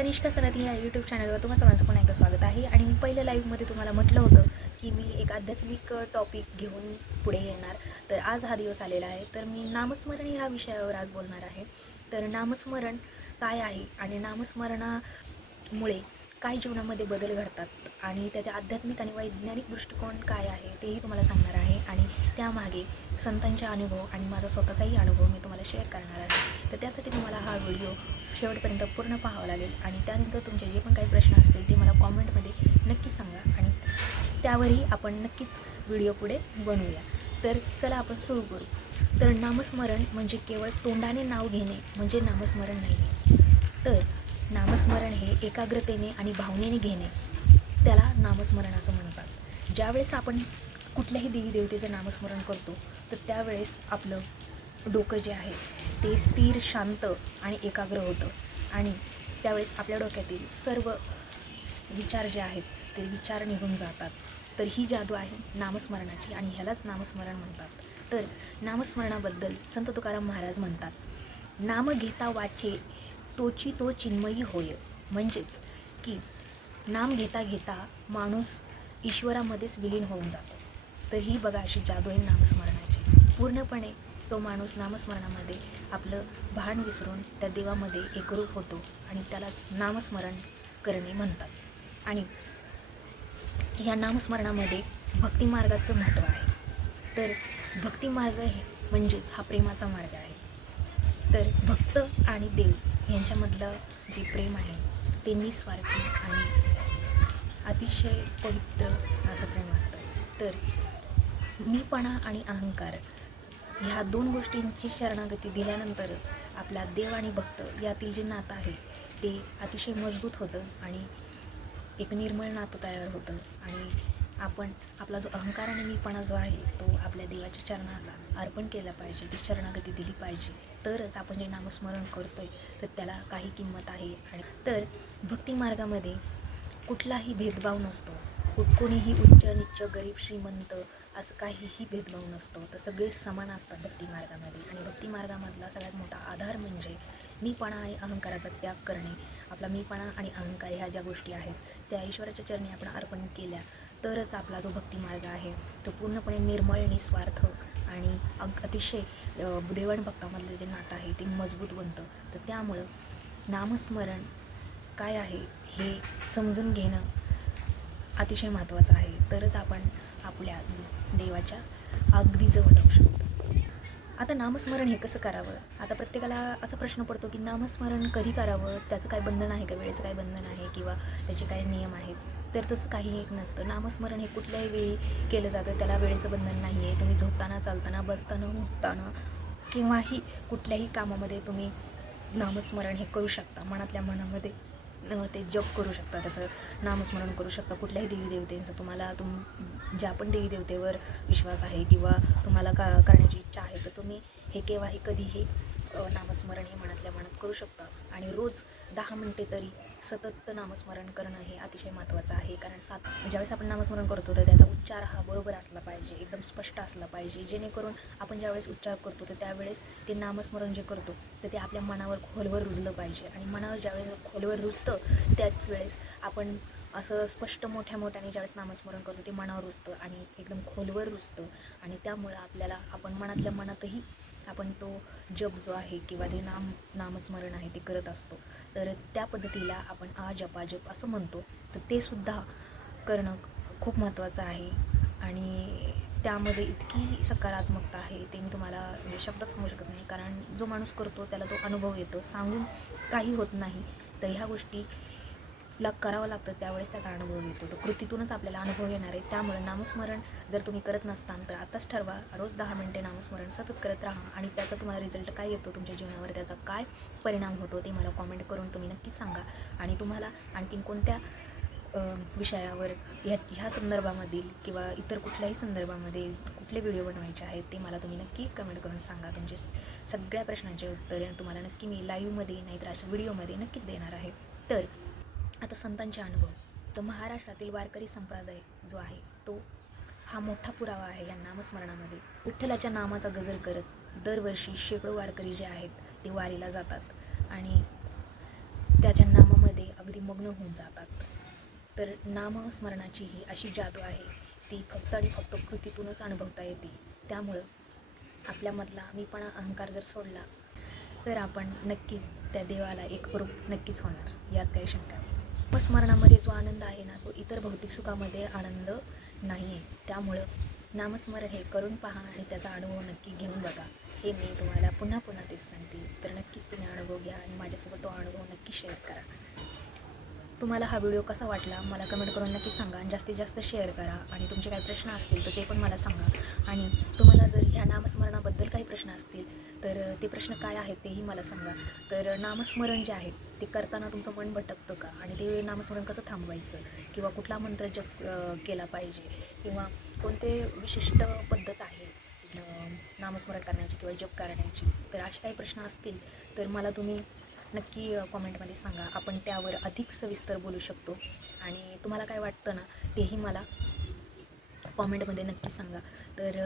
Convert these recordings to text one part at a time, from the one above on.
तनिष्का सनाती या यूट्यूब चॅनलवर तुम्हा सर्वांचं पुन्हा एकदा स्वागत आहे. आणि मी पहिल्या लाईव्हमध्ये तुम्हाला म्हटलं होतं की मी एक आध्यात्मिक टॉपिक घेऊन पुढे येणार. तर आज हा दिवस आलेला आहे. तर मी नामस्मरण ह्या विषयावर आज बोलणार आहे. तर नामस्मरण काय आहे आणि नामस्मरणामुळे काय जीवनामध्ये बदल घडतात आणि त्याच्या आध्यात्मिक आणि वैज्ञानिक दृष्टिकोन काय आहे तेही तुम्हाला सांगणार आहे. आणि त्यामागे संतांचे अनुभव आणि माझा स्वतःचाही अनुभव मी तुम्हाला शेअर करणार आहे. तर त्यासाठी तुम्हाला हा व्हिडिओ शेवटपर्यंत पूर्ण पाहावं लागेल आणि त्यानंतर तुमचे जे पण काही प्रश्न असतील ते मला कॉमेंटमध्ये नक्की सांगा आणि त्यावरही आपण नक्कीच व्हिडिओ पुढे बनवूया. तर चला आपण सुरू करू. तर नामस्मरण म्हणजे केवळ तोंडाने नाव घेणे म्हणजे नामस्मरण नाही. तर नामस्मरण हे एकाग्रतेने आणि भावनेने घेणे त्याला नामस्मरण असं म्हणतात. ज्यावेळेस आपण कुठल्याही देवी देवतेचं नामस्मरण करतो तर त्यावेळेस आपलं डोकं जे आहे ते स्थिर, शांत आणि एकाग्र होतं आणि त्यावेळेस आपल्या डोक्यातील सर्व विचार जे आहेत ते विचार निघून जातात. तर ही जादू आहे नामस्मरणाची आणि ह्यालाच नामस्मरण म्हणतात. तर नामस्मरणाबद्दल संत तुकाराम महाराज म्हणतात, नाम घेता वाचे तोची तो चिन्मयी होय. म्हणजेच की नाम घेता घेता माणूस ईश्वरामध्येच विलीन होऊन जातो. तर ही बघा अशी जादू आहे नामस्मरणाची. पूर्णपणे तो माणूस नामस्मरणामध्ये आपलं भान विसरून त्या देवामध्ये एकरूप होतो आणि त्यालाच नामस्मरण करणे म्हणतात. आणि ह्या नामस्मरणामध्ये भक्तिमार्गाचं महत्त्व आहे. तर भक्तिमार्ग हे म्हणजेच हा प्रेमाचा मार्ग आहे. तर भक्त आणि देव यांच्यामधलं जे प्रेम आहे ते निस्वार्थी आणि अतिशय पवित्र असं प्रेम असतं. तर मीपणा आणि अहंकार ह्या दोन गोष्टींची शरणागती दिल्यानंतरच आपला देव आणि भक्त यातील जे नातं आहे ते अतिशय मजबूत होतं आणि एक निर्मळ नातं तयार होतं. आणि आपण आपला जो अहंकार आणि मीपणा जो आहे तो आपल्या देवाच्या चरणाला अर्पण केला पाहिजे, ती शरणागती दिली पाहिजे. तरच आपण जे नामस्मरण करतोय तर त्याला काही किंमत आहे. आणि तर भक्तिमार्गामध्ये कुठलाही भेदभाव नसतो. कोणीही उच्च नीच, गरीब श्रीमंत असं काहीही भेदभाव नसतो. तर सगळे समान असतात भक्तिमार्गामध्ये. आणि भक्तिमार्गामधला सगळ्यात मोठा आधार म्हणजे मीपणा आणि अहंकाराचा त्याग करणे. आपला मीपणा आणि अहंकार ह्या ज्या गोष्टी आहेत त्या ईश्वराच्या चरणी आपण अर्पण केल्या तरच आपला जो भक्तिमार्ग आहे तो पूर्णपणे निर्मळ, निस्वार्थ आणि अतिशय देवाण भक्तामधलं जे नातं आहे ते मजबूत बनतं. तर त्यामुळं नामस्मरण काय आहे हे समजून घेणं अतिशय महत्त्वाचं आहे. तरच आपण आपल्या देवाच्या अगदी जवळ जाऊ शकतो. आता नामस्मरण हे कसं करावं? आता प्रत्येकाला असा प्रश्न पडतो की नामस्मरण कधी करावं? त्याचं काय बंधन आहे का? वेळेचं काय बंधन आहे किंवा त्याचे काही नियम आहेत? तर तसं काही एक नसतं. नामस्मरण हे कुठल्याही वेळी केलं जातं. त्याला वेळेचं बंधन नाही आहे. तुम्ही झोपताना, चालताना, बसताना, उठताना किंवाही कुठल्याही कामामध्ये तुम्ही नामस्मरण हे करू शकता. मनातल्या मनामध्ये ते जप करू शकता, त्याचं नामस्मरण करू शकता. कुठल्याही देवी देवतेंचं तुम्हाला ज्या पण देवी देवतेवर विश्वास आहे किंवा तुम्हाला करण्याची इच्छा आहे तर तुम्ही हे केव्हाही कधीही नामस्मरण हे मनातल्या मनात करू शकता. आणि रोज 10 मिनटे तरी सतत नामस्मरण करणं हे अतिशय महत्त्वाचं आहे. कारण ज्यावेळेस आपण नामस्मरण करतो तर त्याचा उच्चार हा बरोबर असला पाहिजे, एकदम स्पष्ट असला पाहिजे, जेणेकरून आपण ज्यावेळेस उच्चार करतो तर त्यावेळेस ते नामस्मरण जे करतो तर ते आपल्या मनावर खोलवर रुजलं पाहिजे. आणि मनावर ज्यावेळेस खोलवर रुजतं त्याच वेळेस आपण असं स्पष्ट मोठ्याने ज्यावेळेस नामस्मरण करतो ते मनावर रुजतं आणि एकदम खोलवर रुजतं. आणि त्यामुळं आपल्याला आपण मनातल्या मनातही आपण तो जप जो आहे किंवा ते नामस्मरण आहे ते करत असतो. तर त्या पद्धतीला आपण जप असं म्हणतो. तर ते सुद्धा करणं खूप महत्त्वाचं आहे. आणि त्यामध्ये इतकी सकारात्मकता आहे ते मी तुम्हाला म्हणजे शब्दात सांगू शकत नाही. कारण जो माणूस करतो त्याला तो अनुभव येतो. सांगून काही होत नाही. तर ह्या गोष्टीला करावं लागतं, त्यावेळेस त्याचा अनुभव येतो. तर कृतीतूनच आपल्याला अनुभव येणार आहे. त्यामुळे नामस्मरण जर तुम्ही करत नसताल तर आताच ठरवा, रोज 10 मिनटे नामस्मरण सतत करत राहा. आणि त्याचा तुम्हाला रिझल्ट काय येतो तुमच्या जीवनावर, त्याचा काय परिणाम होतो ते मला कॉमेंट करून तुम्ही नक्कीच सांगा. आणि तुम्हाला आणखीन कोणत्या विषयावर ह्या संदर्भामधील किंवा इतर कुठल्याही संदर्भामध्ये कुठले व्हिडिओ बनवायचे आहेत ते मला तुम्ही नक्की कमेंट करून सांगा. तुमचे सगळ्या प्रश्नांचे उत्तर तुम्हाला नक्की मी लाईव्हमध्ये नाहीतर अशा व्हिडिओमध्ये नक्कीच देणार आहे. तर आता संतांचे अनुभव. तर महाराष्ट्रातील वारकरी संप्रदाय जो आहे तो हा मोठा पुरावा आहे या नामस्मरणामध्ये. विठ्ठलाच्या नामाचा गजर करत दरवर्षी शेकडो वारकरी जे आहेत ते वारीला जातात आणि त्याच्या नामामध्ये नामामध्ये मग्न होऊन जातात. तर नामस्मरणाची ही अशी जादू आहे, ती फक्त आणि फक्त कृतीतूनच अनुभवता येते. त्यामुळं आपल्यामधला मीपणा, अहंकार जर सोडला तर आपण नक्कीच त्या देवाला एकरूप नक्कीच होणार, यात काही शंका नाही. नामस्मरणामध्ये जो आनंद आहे ना, तो इतर भौतिक सुखामध्ये आनंद नाही आहे. त्यामुळं नामस्मरण हे करून पहा आणि त्याचा अनुभव नक्की घेऊन बघा. हे मी तुम्हाला पुन्हा पुन्हा तेच सांगते. तर नक्कीच तुम्ही अनुभव घ्या आणि माझ्यासोबत तो अनुभव नक्की शेअर करा. तुम्हाला हा व्हिडिओ कसा वाटला मला कमेंट करून नक्की सांगा आणि जास्तीत जास्त शेअर करा. आणि तुमचे काही प्रश्न असतील तर ते पण मला सांगा. आणि तुम्हाला जर ह्या नामस्मरणाबद्दल काही प्रश्न असतील तर ते प्रश्न काय आहेत तेही मला सांगा. तर नामस्मरण जे आहे ते करताना तुमचं मन भटकतं का, आणि ते नामस्मरण कसं थांबवायचं, किंवा कुठला मंत्र जप केला पाहिजे, किंवा कोणते विशिष्ट पद्धत आहे नामस्मरण करण्याची किंवा जप करण्याची, तर असे काही प्रश्न असतील तर मला तुम्ही नक्की कॉमेंटमध्ये सांगा. आपण त्यावर अधिक सविस्तर बोलू शकतो. आणि तुम्हाला काय वाटतं ना, तेही मला कॉमेंटमध्ये नक्की सांगा. तर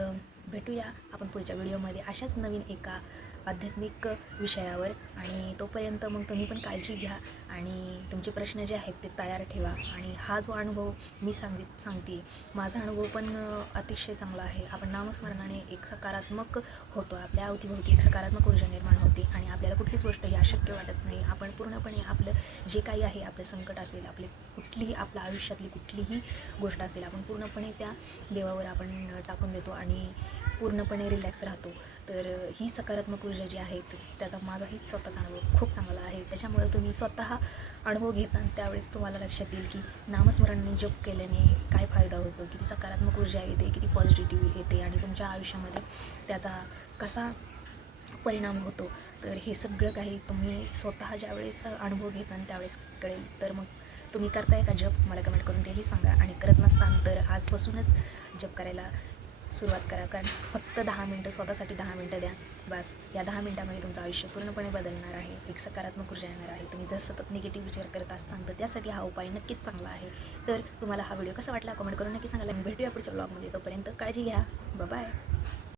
भेटूया आपण पुढच्या व्हिडिओमध्ये अशाच नवीन एका आध्यात्मिक विषयावर. आणि तोपर्यंत मग तुम्ही पण काळजी घ्या आणि तुमचे प्रश्न जे आहेत ते तयार ठेवा. आणि हा जो अनुभव मी सांगते, माझा अनुभव पण अतिशय चांगला आहे. आपण नामस्मरणाने एक सकारात्मक होतो, आपल्या अवतीभोवती एक सकारात्मक ऊर्जा निर्माण होते आणि आपल्याला कुठलीच गोष्ट ही अशक्य वाटत नाही. आपण पूर्णपणे आपलं जे काही आहे, आपलं संकट असेल, आपल्या आयुष्यातली कुठलीही गोष्ट असेल, आपण पूर्णपणे त्या देवावर आपण टाकून देतो आणि पूर्णपणे रिलॅक्स राहतो. तर ही सकारात्मक ऊर्जा जी आहे त्याचा माझाही स्वतःचा अनुभव खूप चांगला आहे. त्याच्यामुळे तुम्ही स्वतः अनुभव घेता त्यावेळेस तुम्हाला लक्षात येईल की नामस्मरणाने जप केल्याने काय फायदा होतो, किती सकारात्मक ऊर्जा येते, किती पॉझिटिव्हिटी येते आणि तुमच्या आयुष्यामध्ये त्याचा कसा परिणाम होतो. तर हे सगळं काही तुम्ही स्वतः ज्यावेळेस अनुभव घेता त्यावेळेस कळेल. तर मग तुम्ही करताय का जप, मला कमेंट करून तेही सांगा. आणि करत नसताना तर आजपासूनच जप करायला सुरुवात करा. कारण फक्त 10 मिनटं स्वतःसाठी 10 मिनटं द्या. बस या 10 मिनटामध्ये तुमचं आयुष्य पूर्णपणे बदलणार आहे, एक सकारात्मक ऊर्जा येणार आहे. तुम्ही जर सतत निगेटिव्ह विचार करत असताना तर त्यासाठी हा उपाय नक्कीच चांगला आहे. तर तुम्हाला हा व्हिडिओ कसा वाटला कमेंट करून नक्की सांगायला. भेटूया पुढच्या ब्लॉगमध्ये. तोपर्यंत काळजी घ्या. बाय.